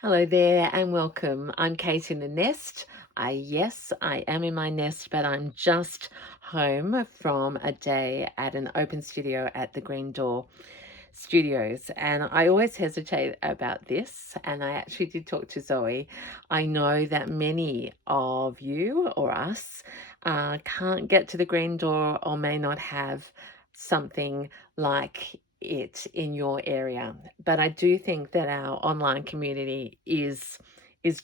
Hello there and welcome. I'm Kate in the nest. Yes, I am in my nest, but I'm just home from a day at an open studio at the Green Door Studios. And I always hesitate about this, and I actually did talk to Zoe. I know that many of you or us can't get to the Green Door or may not have something like it in your area, but I do think that our online community is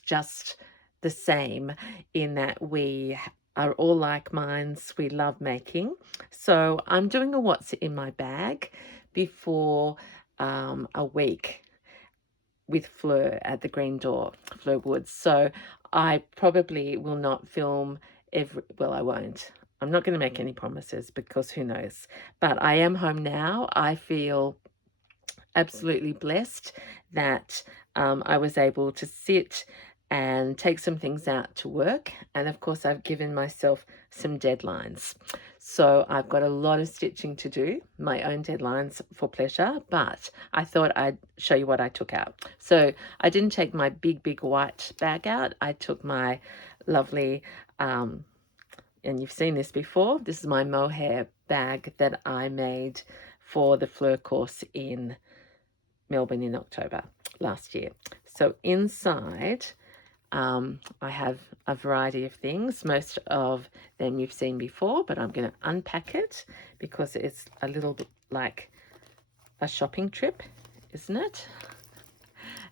just the same in that we are all like minds. We love making. So I'm doing a what's in my bag before a week with Fleur at the Green Door, Fleur Woods. So I probably will not film well, I won't. I'm not going to make any promises because who knows. But I am home now. I feel absolutely blessed that I was able to sit and take some things out to work. And of course, I've given myself some deadlines. So I've got a lot of stitching to do, my own deadlines for pleasure, but I thought I'd show you what I took out. So I didn't take my big white bag out. I took my lovely, and you've seen this before, this is my mohair bag that I made for the Fleur course in Melbourne in October last year. So inside, I have a variety of things. Most of them you've seen before, but I'm going to unpack it because it's a little bit like a shopping trip, isn't it?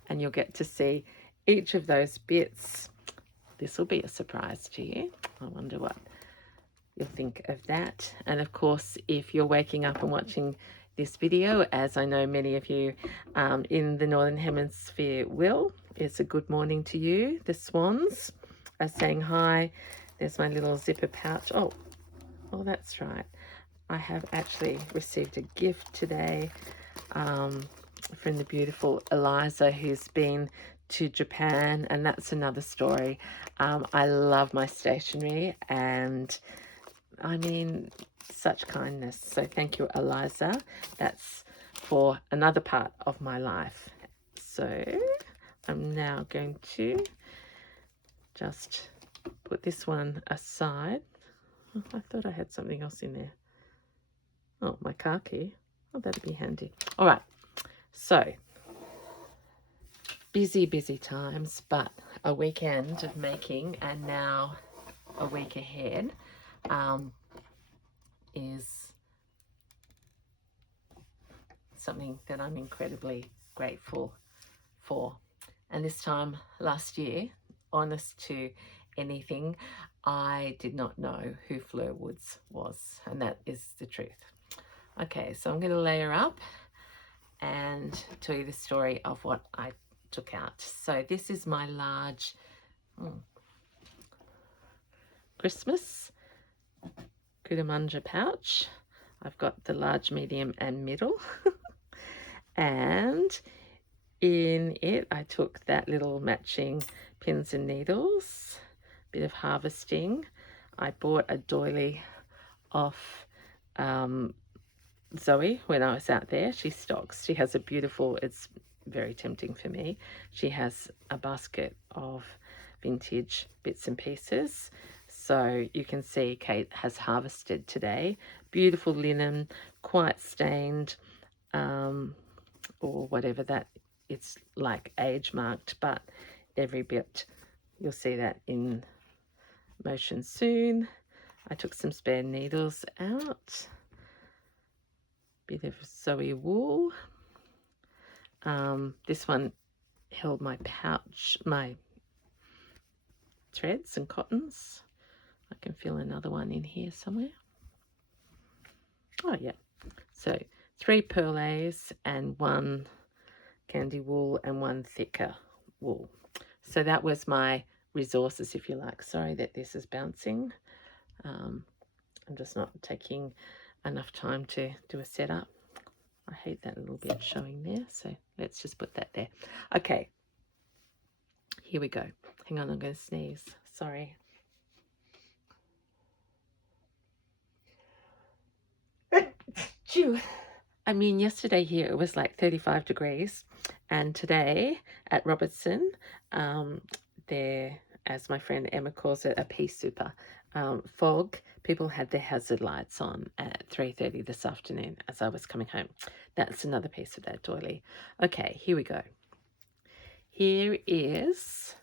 And you'll get to see each of those bits. This will be a surprise to you. I wonder what you'll think of that. And of course, if you're waking up and watching this video, as I know many of you in the Northern Hemisphere will, it's a good morning to you. The swans are saying hi. There's my little zipper pouch. Oh, that's right. I have actually received a gift today from the beautiful Eliza, who's been to Japan, and that's another story. I love my stationery, and I mean, such kindness. So thank you, Eliza. That's for another part of my life. So I'm now going to just put this one aside. Oh, I thought I had something else in there. Oh, my car key. Oh, that'd be handy. All right. So busy times, but a weekend of making, and now a week ahead is something that I'm incredibly grateful for. And this time last year, honest to anything, I did not know who Fleur Woods was, and that is the truth. Okay, so I'm going to layer up and tell you the story of what I took out. So this is my large Christmas Kudamanja pouch. I've got the large, medium and middle. And in it, I took that little matching pins and needles, bit of harvesting. I bought a doily off Zoe when I was out there. She stocks. She has a beautiful, it's very tempting for me. She has a basket of vintage bits and pieces. So you can see Kate has harvested today. Beautiful linen, quite stained, or whatever that, it's like age marked, but every bit, you'll see that in motion soon. I took some spare needles out, bit of Zoe wool. This one held my pouch, my threads and cottons. I can feel another one in here somewhere. Oh yeah, so 3 perlés and 1 candy wool and 1 thicker wool. So that was my resources, if you like. Sorry that this is bouncing. I'm just not taking enough time to do a setup. I hate that little bit showing there, so let's just put that there. Okay, here we go. Hang on, I'm going to sneeze. Sorry. Chew. I mean, yesterday here it was like 35 degrees, and today at Robertson, um, there, as my friend Emma calls it, a pea super fog. People had their hazard lights on at 3:30 this afternoon as I was coming home. That's another piece of that doily. Okay, here we go. Here is,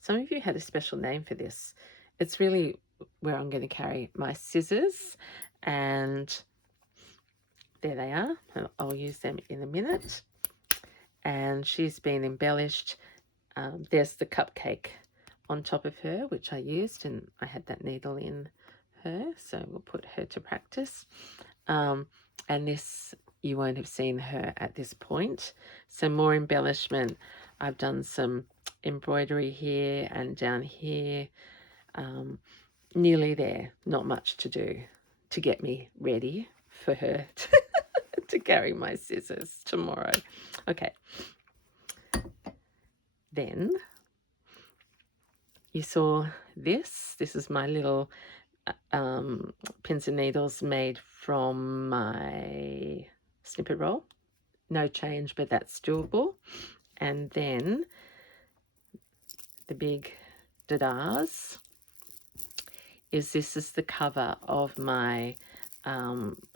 some of you had a special name for this. It's really where I'm going to carry my scissors, and there they are. I'll use them in a minute. And she's been embellished. There's the cupcake on top of her, which I used, and I had that needle in her, so we'll put her to practice. And this, you won't have seen her at this point. So more embellishment. I've done some embroidery here and down here. Nearly there. Not much to do to get me ready for her to carry my scissors tomorrow. Okay. Then you saw this. This is my little pins and needles made from my snippet roll. No change, but that's doable. And then the big da-das is, this is the cover of my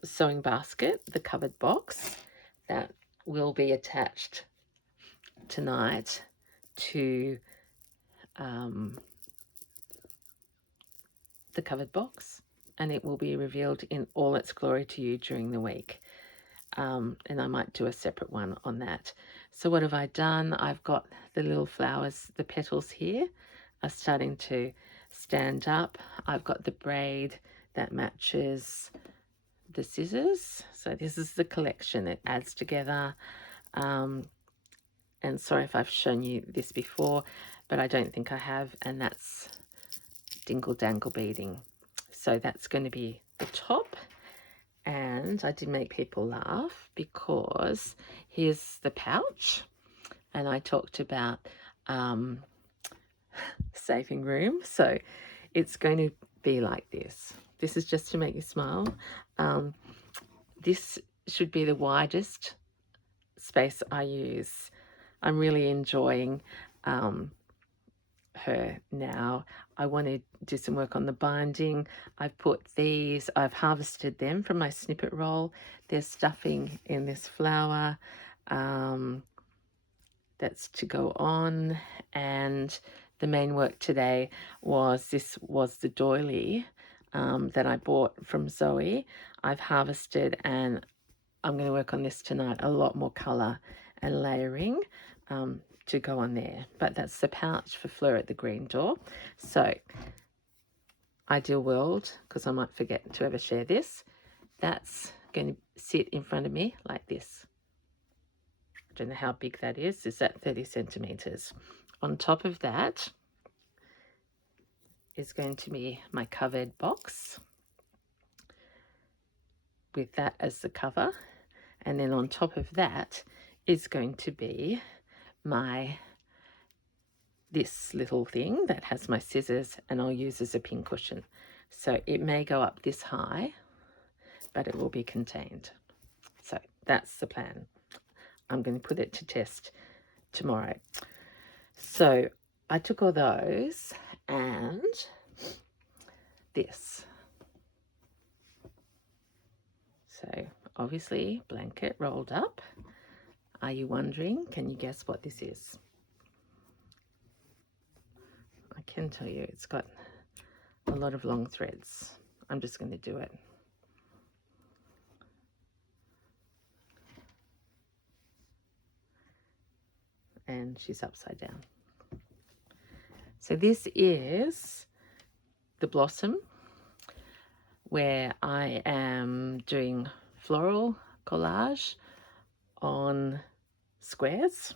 sewing basket, the covered box that will be attached tonight to the covered box, and it will be revealed in all its glory to you during the week. And I might do a separate one on that. So what have I done? I've got the little flowers, the petals here are starting to stand up. I've got the braid that matches the scissors. So this is the collection. It adds together. And sorry if I've shown you this before, but I don't think I have. And that's dingle dangle beading. So that's going to be the top. And I did make people laugh because here's the pouch, and I talked about saving room. So it's going to be like this. This is just to make you smile. This should be the widest space I use. I'm really enjoying her now. I want to do some work on the binding. I've put these, I've harvested them from my snippet roll. There's stuffing in this flower that's to go on. And the main work today was, this was the doily that I bought from Zoe. I've harvested, and I'm going to work on this tonight, a lot more colour and layering to go on there. But that's the pouch for Fleur at the Green Door. So ideal world, because I might forget to ever share this, that's going to sit in front of me like this. I don't know how big that is. Is that 30 centimeters? On top of that is going to be my covered box with that as the cover. And then on top of that is going to be this little thing that has my scissors, and I'll use as a pin cushion. So it may go up this high, but it will be contained. So that's the plan. I'm going to put it to test tomorrow. So I took all those and this. So obviously blanket rolled up. Are you wondering? Can you guess what this is? I can tell you it's got a lot of long threads. I'm just going to do it. And she's upside down. So this is the blossom, where I am doing floral collage on squares,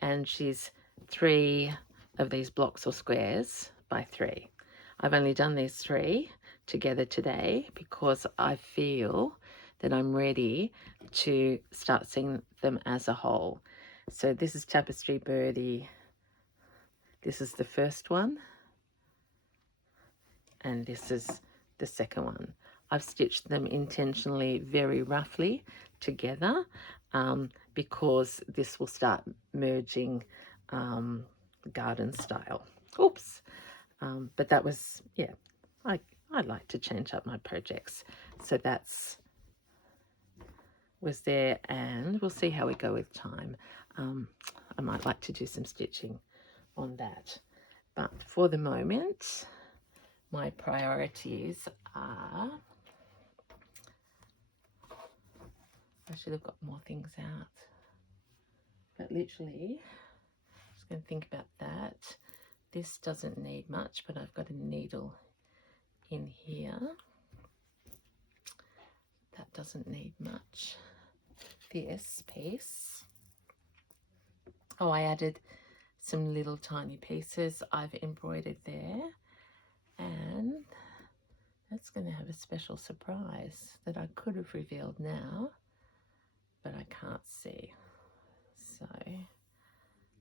and she's 3 of these blocks or squares by 3. I've only done these 3 together today because I feel that I'm ready to start seeing them as a whole. So this is Tapestry Birdie. This is the first one, and this is the second one. I've stitched them intentionally very roughly together because this will start merging garden style. Oops. But that was, yeah, I like to change up my projects. So that's was there, and we'll see how we go with time. I might like to do some stitching on that. But for the moment, my priorities are, I should have got more things out, but literally, just going to think about that. This doesn't need much, but I've got a needle in here. That doesn't need much. This piece. Oh, I added some little tiny pieces I've embroidered there, and that's going to have a special surprise that I could have revealed now, but I can't see. So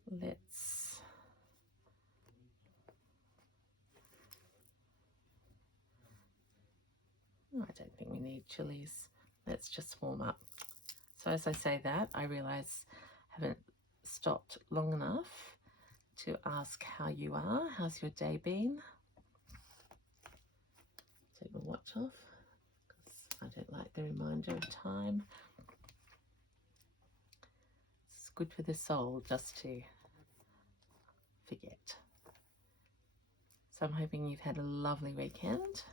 let's I don't think we need chilies. Let's just warm up. So as I say that, I realise I haven't stopped long enough to ask how you are. How's your day been? Take the watch off because I don't like the reminder of time. It's good for the soul just to forget. So I'm hoping you've had a lovely weekend.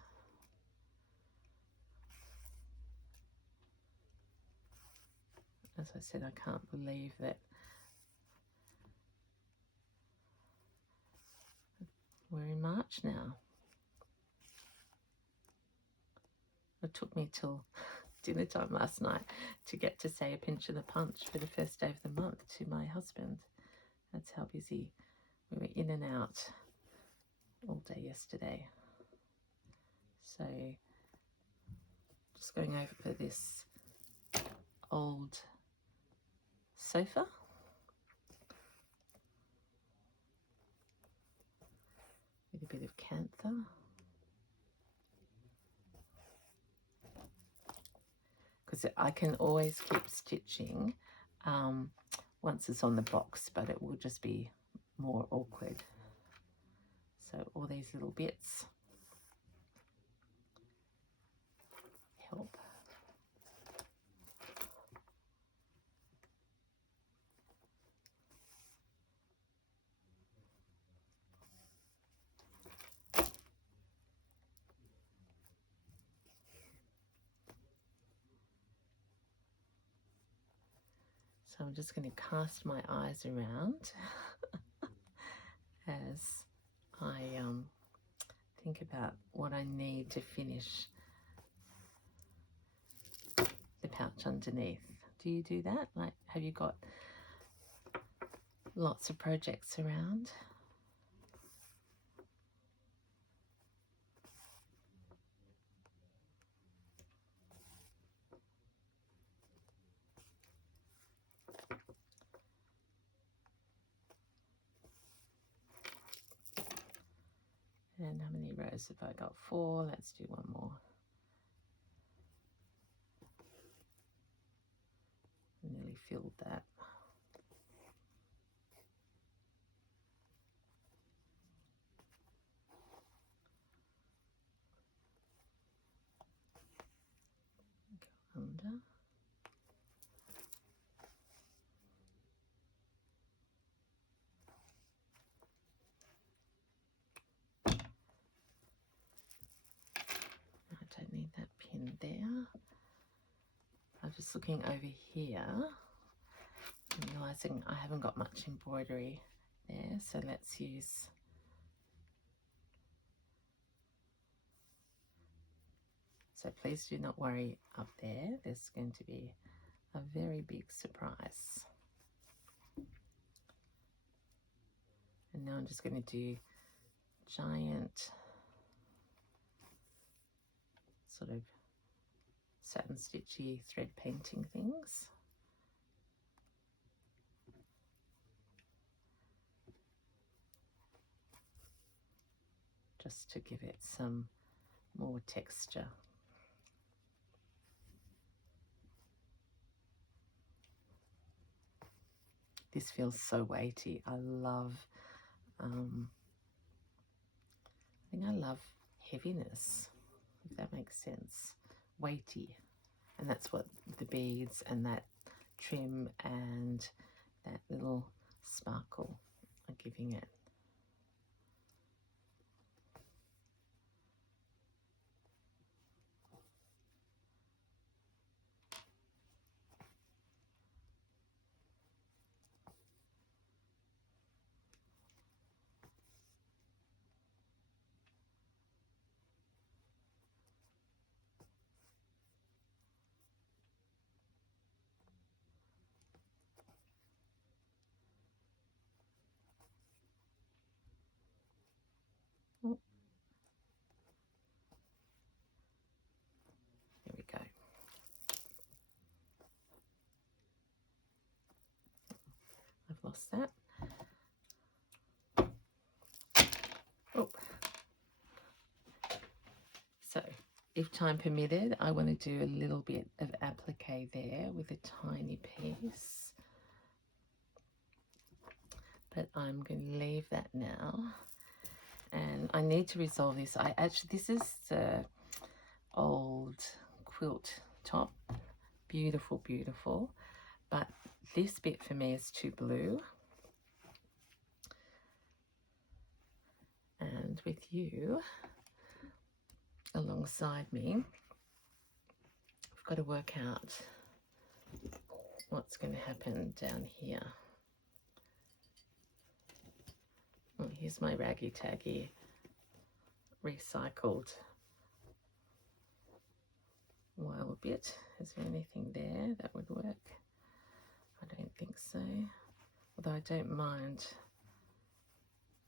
As I said, I can't believe that we're in March now. It took me till dinner time last night to get to say a pinch of the punch for the first day of the month to my husband. That's how busy we were, in and out all day yesterday. So just going over this old sofa. With a bit of cantha. Because I can always keep stitching once it's on the box, but it will just be more awkward. So all these little bits help. So I'm just going to cast my eyes around as I think about what I need to finish the pouch underneath. Do you do that? Like, have you got lots of projects around? And how many rows have I got? 4. Let's do one more. I nearly filled that. Go under. I don't need that pin there. I'm just looking over here and realizing I haven't got much embroidery there, so let's use so please do not worry up there. There's going to be a very big surprise. And now I'm just going to do giant sort of satin stitchy thread painting things. Just to give it some more texture. This feels so weighty. I think I love heaviness, if that makes sense. Weighty. And that's what the beads and that trim and that little sparkle are giving it. Oh, there we go. I've lost that. Oh. So, if time permitted, I want to do a little bit of applique there with a tiny piece. But I'm going to leave that now. And I need to resolve this. This is the old quilt top. Beautiful, beautiful. But this bit for me is too blue. And with you alongside me, I've got to work out what's going to happen down here. Well, here's my raggy taggy recycled wild bit. Is there anything there that would work? I don't think so. Although I don't mind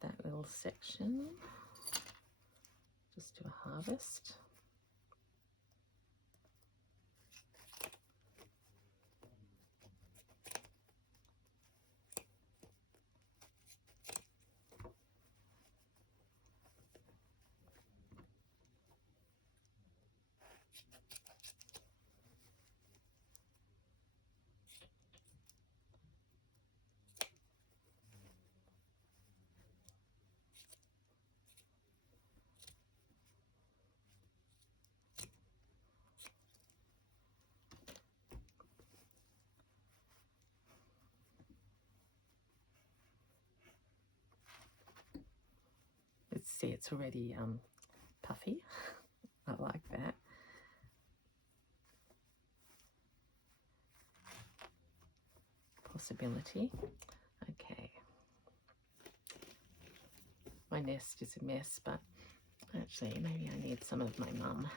that little section. Just do a harvest. Let's see, it's already puffy. I like that. Possibility. Okay. My nest is a mess, but actually maybe I need some of my mum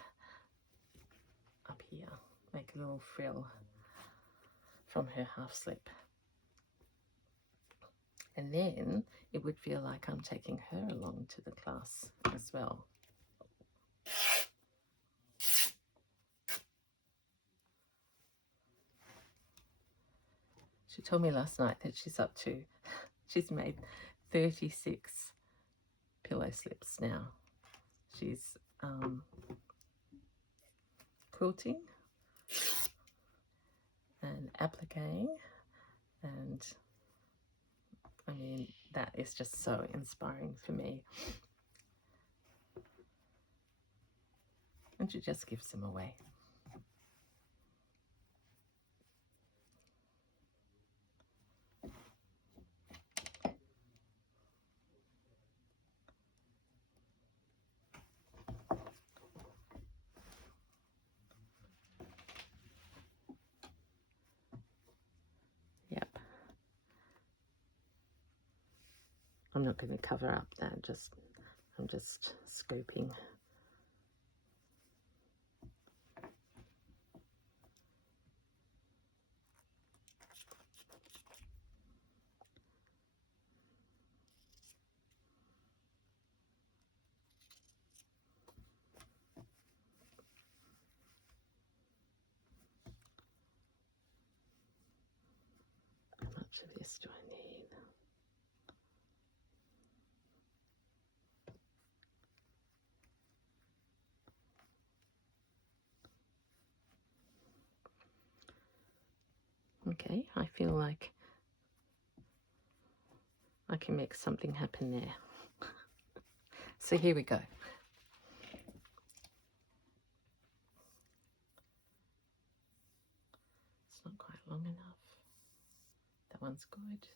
up here. Make a little frill from her half slip. And then it would feel like I'm taking her along to the class as well. She told me last night that she's made 36 pillow slips now. She's quilting and appliquing, and I mean, that is just so inspiring for me. And she just gives them away. Yep. I'm not going to cover up that, I'm just scooping. How much of this do I need? Okay, I feel like I can make something happen there. So here we go. It's not quite long enough. That one's good.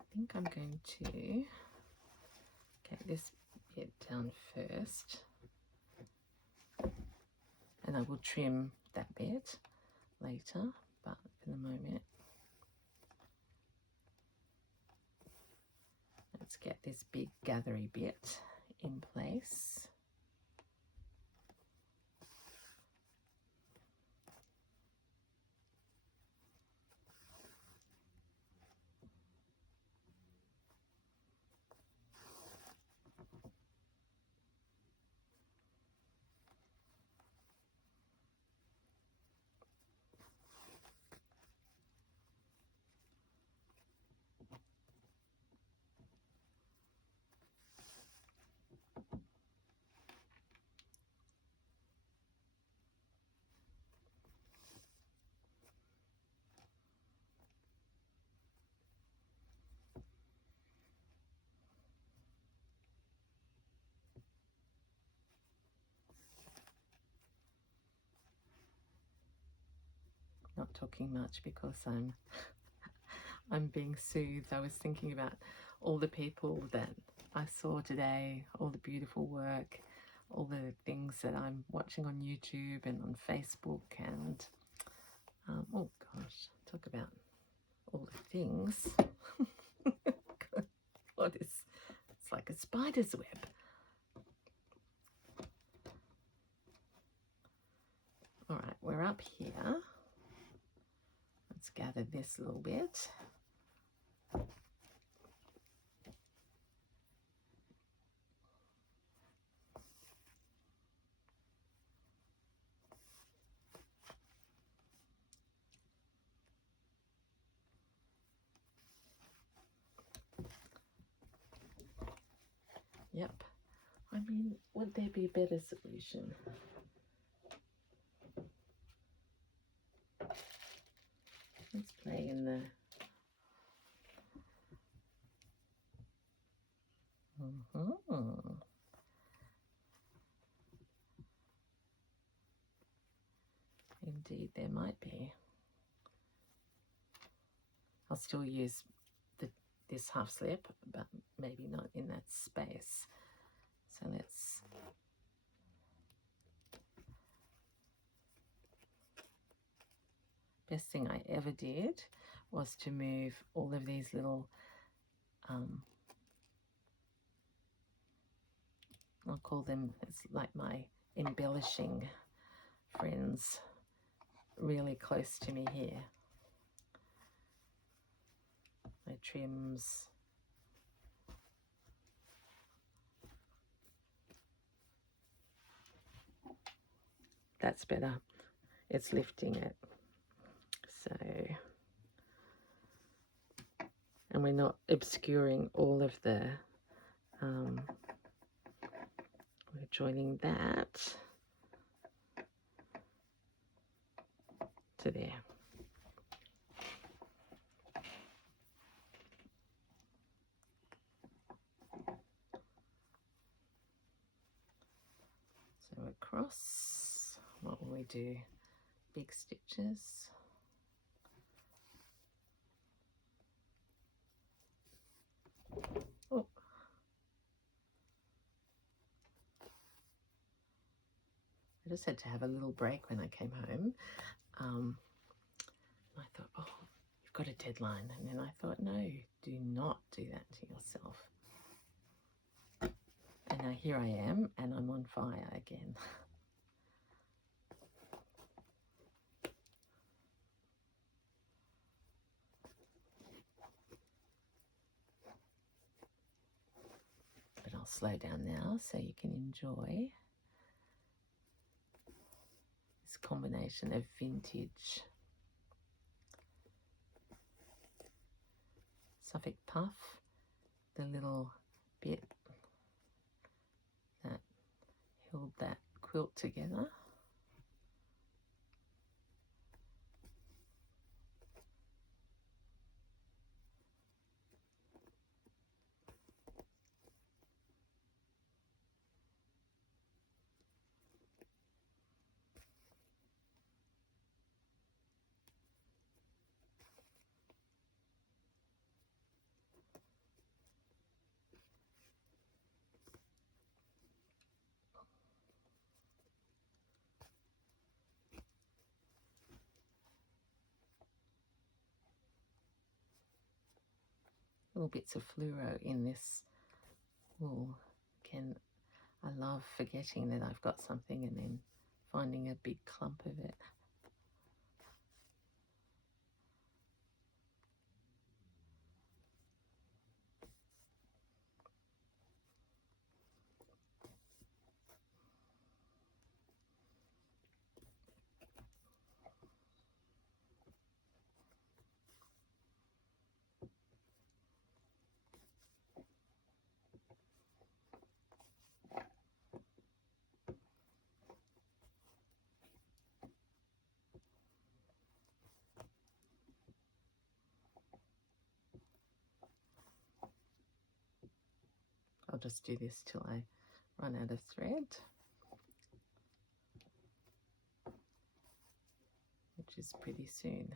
I think I'm going to get this bit down first, and I will trim that bit later, but for the moment let's get this big gathery bit in place. Not talking much because I'm being soothed. I was thinking about all the people that I saw today, all the beautiful work, all the things that I'm watching on YouTube and on Facebook, and oh gosh, talk about all the things. What is, it's like a spider's web. All right, we're up here. Let's gather this little bit. Yep. I mean, would there be a better solution? Let's play in the... Indeed, there might be. I'll still use this half slip, but maybe not in that space. So let's... Best thing I ever did was to move all of these little, I'll call them, it's like my embellishing friends, really close to me here. My trims. That's better. It's lifting it. So, and we're not obscuring all of the, we're joining that to there. So across, what will we do? Big stitches. Oh. I just had to have a little break when I came home. I thought, oh, you've got a deadline. And then I thought, no, do not do that to yourself. And now here I am, and I'm on fire again. slow down now so you can enjoy this combination of vintage Suffolk puff, the little bit that held that quilt together. Little bits of fluoro in this wool. Again, I love forgetting that I've got something and then finding a big clump of it. I'll just do this till I run out of thread, which is pretty soon.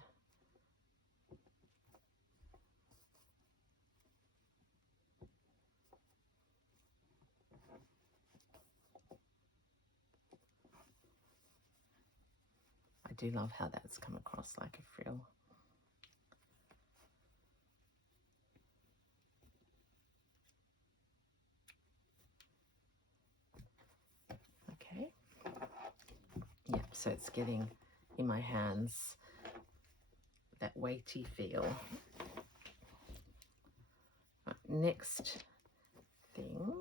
I do love how that's come across like a frill. Okay. Yep, so it's getting in my hands that weighty feel. Right, next thing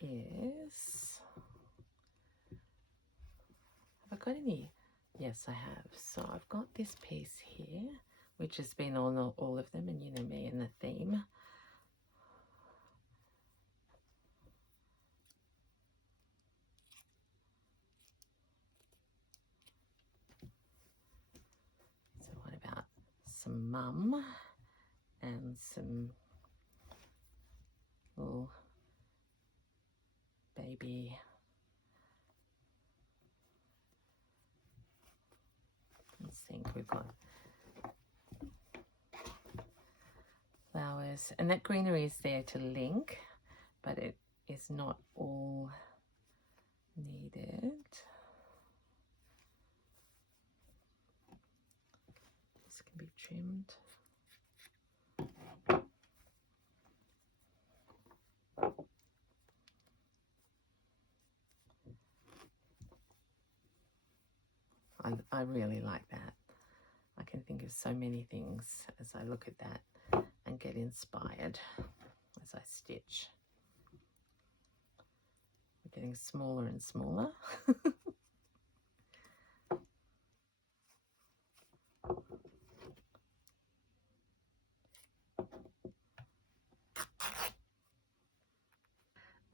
is, have I got any? Yes, I have. So I've got this piece here, which has been on all of them, and you know me and the theme. So what about some mum and some little baby let's think, we've got flowers, and that greenery is there to link, but it is not all needed. This can be trimmed. I really like that. I can think of so many things as I look at that and get inspired as I stitch. We're getting smaller and smaller.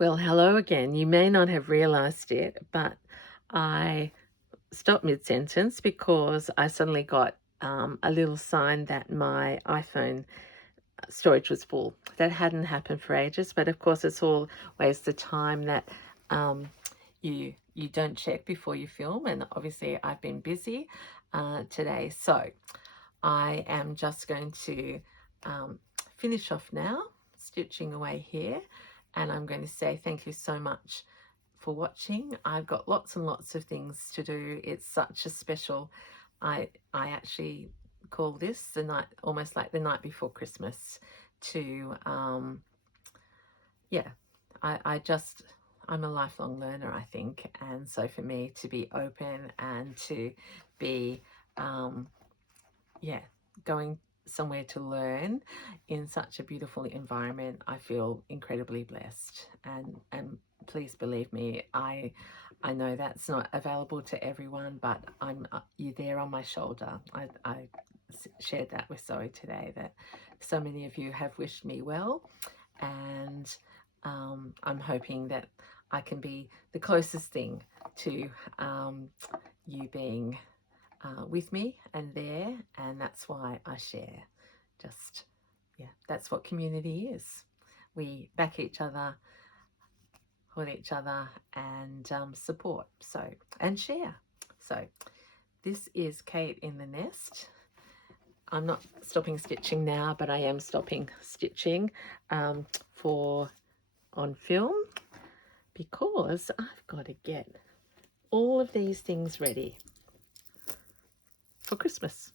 Well, hello again. You may not have realized it, but I stopped mid-sentence because I suddenly got a little sign that my iPhone storage was full. That hadn't happened for ages, but of course it's always the time that you don't check before you film, and obviously I've been busy today, so I am just going to finish off now, stitching away here, and I'm going to say thank you so much for watching. I've got lots and lots of things to do. It's such a special, I actually call this the night, almost like the night before Christmas, to yeah, I'm a lifelong learner, I think, and so for me to be open and to be yeah, going somewhere to learn in such a beautiful environment, I feel incredibly blessed. And please believe me, I know that's not available to everyone, but you're there on my shoulder. I shared that with Zoe today, that so many of you have wished me well, and I'm hoping that I can be the closest thing to you being with me and there, and that's why I share. Just, yeah, that's what community is. We back each other, hold each other, and support, so, and share. So this is Kate in the Nest. I'm not stopping stitching now, but I am stopping stitching for on film, because I've got to get all of these things ready for Christmas.